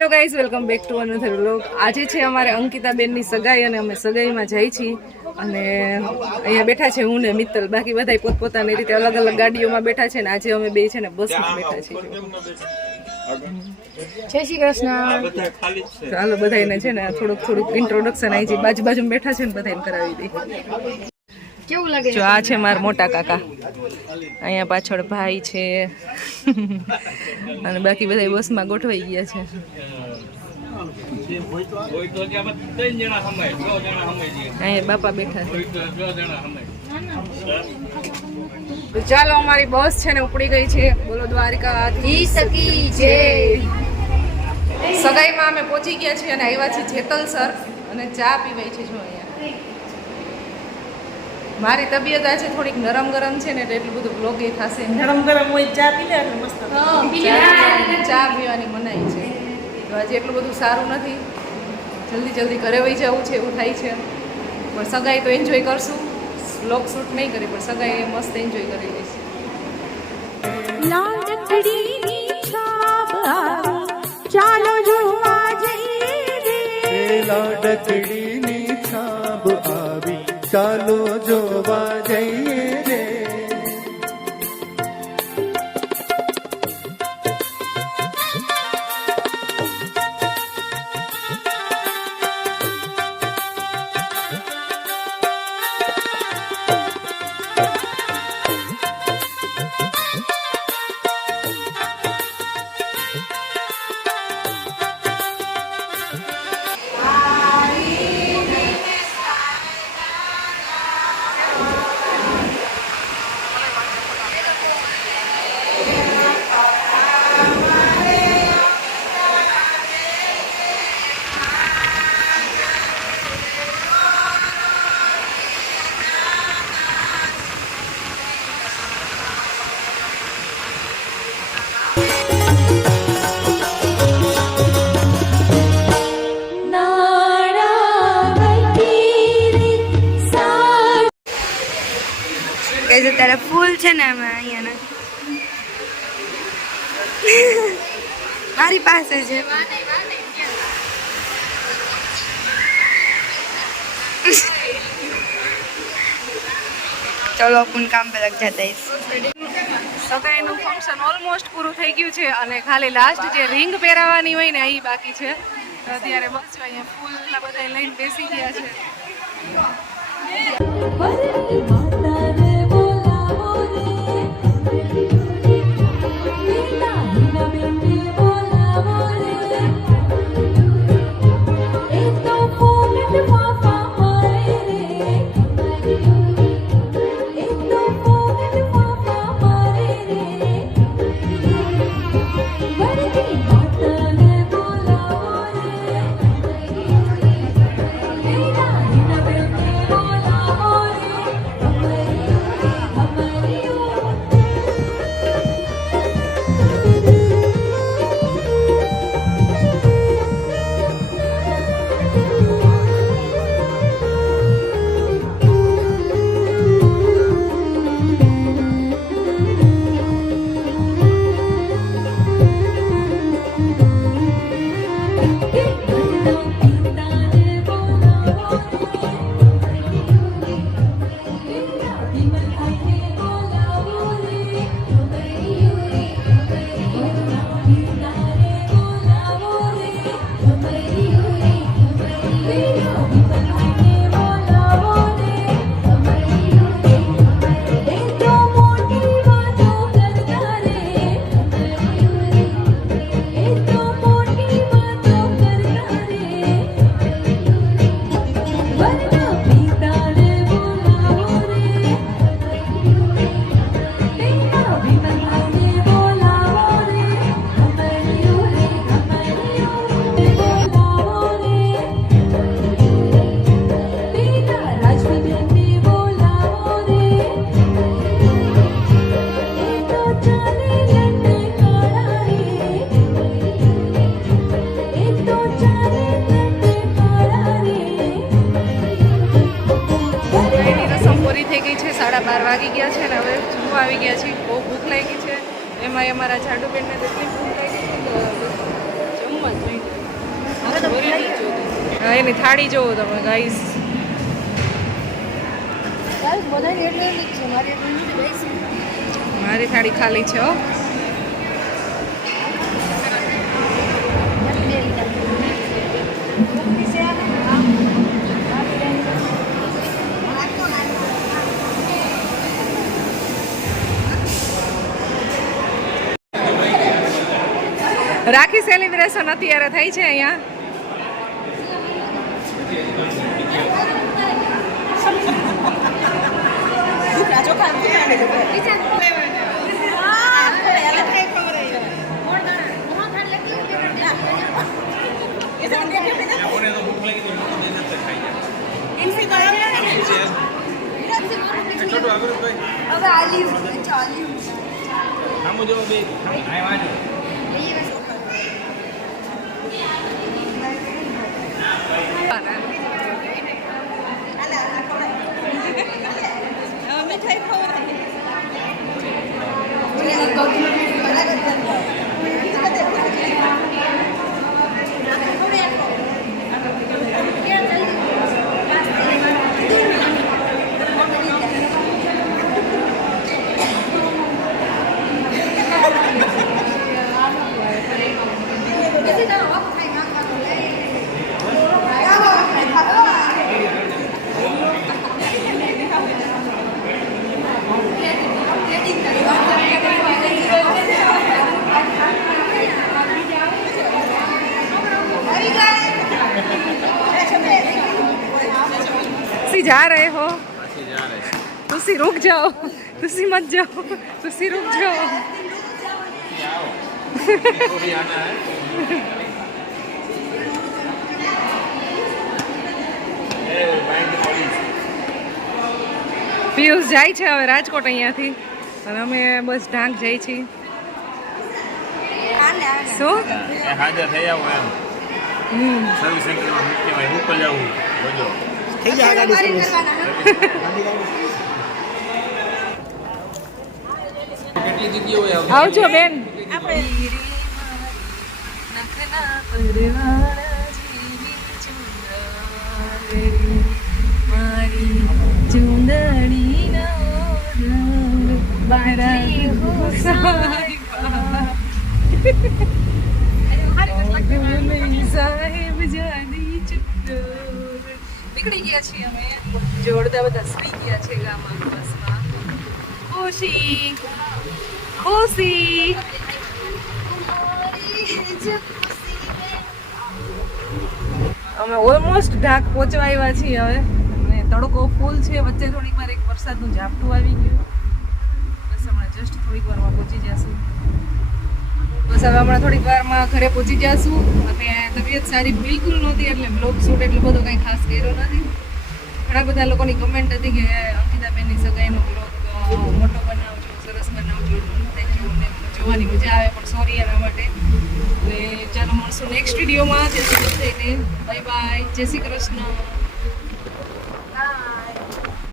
Hello guys welcome back to another vlog આજે છે અમારે અંકિતાબેનની સગાઈ અને અમે સગાઈમાં જઈ છીએ. અને અહીંયા બેઠા છે હું ને મિત્તલ. બાકી બધા પોતપોતાની રીતે અલગ અલગ ગાડીઓમાં બેઠા છે ને આજે અમે બે છે ને બસમાં બેઠા છીએ. જય શ્રી કૃષ્ણ. ચાલો બધાને છે. ને થોડુંક થોડુંક ઇન્ટ્રોડક્શન આવી છે બાજુ બાજુમાં બેઠા છે ને બધાને કરાવી દઈ. કેવું લાગે જો આ છે મારા મોટા કાકા. અહીંયા પાછળ ભાઈ છે. અને બાકી બધા બસમાં ગોઠવાઈ ગયા છે. અહીંયા બાપા બેઠા છે. ચાલો અમારી બસ છે ને ઉપડી ગઈ છે. બોલો દ્વારકા ઈ સકી છે સગાઈમાં અમે પહોંચી ગયા છીએ અને આવ્યા છીએ જેતલ સર. અને ચા પીવાય છે જો અહીંયા. મારી તબિયત આજે થોડીક નરમ ગરમ છે ને એટલે એટલું બધું બ્લોગ એ થશે. નરમ ગરમ હોય ચા પી લે એટલે મસ્ત ચા ચા પીવાની મનાઈ છે. તો આજે એટલું બધું સારું નથી. જલ્દી જલ્દી ઘરે વહી જવું છે એવું થાય છે. પણ સગાઈ તો એન્જોય કરશું. બ્લોગ શૂટ નહીં કરી પણ સગાઈ મસ્ત એન્જોય કરી લઈશું. ચાલો જોવા જઈએ રે. ચાલો જોવા જઈએ. છે ને અમે અહીંયાના? મારી પાસે છે. ચલો હું કામ પર લગ જતા એનું ફંક્શન ઓલમોસ્ટ પૂરું થઈ ગયું છે અને ખાલી લાસ્ટ જે રિંગ પહેરાવાની હોય ને એ બાકી છે. અત્યારે બસ અહીંયા ફૂલ બધા લઈને બેસી ગયા છે. સાડા બાર વાગી ગયા છે ને હવે જમવા આવી ગયા છે બહુ ભૂખ લાગી છે. એમાં અમારા જાડુબેનને તેટલી ભૂખ લાગી છે જમવા જોઈએ એની થાળી જોવો તમે ગાઈસ મારી થાળી ખાલી છે હો. રાખી સેલિબ્રેશન અત્યારે થઈ છે અહીંયા. હવે આલી ચાલી ปากนั้นเออไม่ใช่เท่าไหร่ जा रहे हो तुसी रुक जाओ तुसी मत जाओ तुसी रुक जाओ પિયુષ જાય છે હવે રાજકોટ અહીંયાથી અને અમે બસ ઢાંક જઈ છીએ શું હાજર થઈ આવો એમ હમ સર્વિસ સેન્ટરમાં કહેવાય ઉપર જવું બોલો કેટલી જગ્યાઓ આવજો બેન સાહેબ નીકળી ગયા છીએ અમે. જોડતા બધા સુઈ ગયા છે ગામમાં, બસમાં. ખુશી ખુશી. અમે ઓલમોસ્ટ ઢાક પહોંચવા આવ્યા છીએ હવે. અને તડકો ફૂલ છે. વચ્ચે થોડીક વાર એક વરસાદનું ઝાપટું આવી ગયું. બસ હમણાં જસ્ટ થોડીક વારમાં પહોંચી જશું. બસ હવે હમણાં થોડીક વારમાં ઘરે પહોંચી જશું અને તબિયત સારી બિલકુલ નહોતી, એટલે બ્લોગ શૂટ એટલો બધો કંઈ ખાસ કર્યો નથી. ઘણા બધા લોકોની કમેન્ટ હતી કે અંકિતાબેનની સગાઈનો બ્લોગ મોટો બનાવજો, સરસ બનાવજો જોવાની મજા આવે, પણ સોરી એના માટે. એટલે ચાલો મળશું નેક્સ્ટ વિડીયોમાં ત્યાં સુધી બાય બાય જય શ્રી કૃષ્ણ.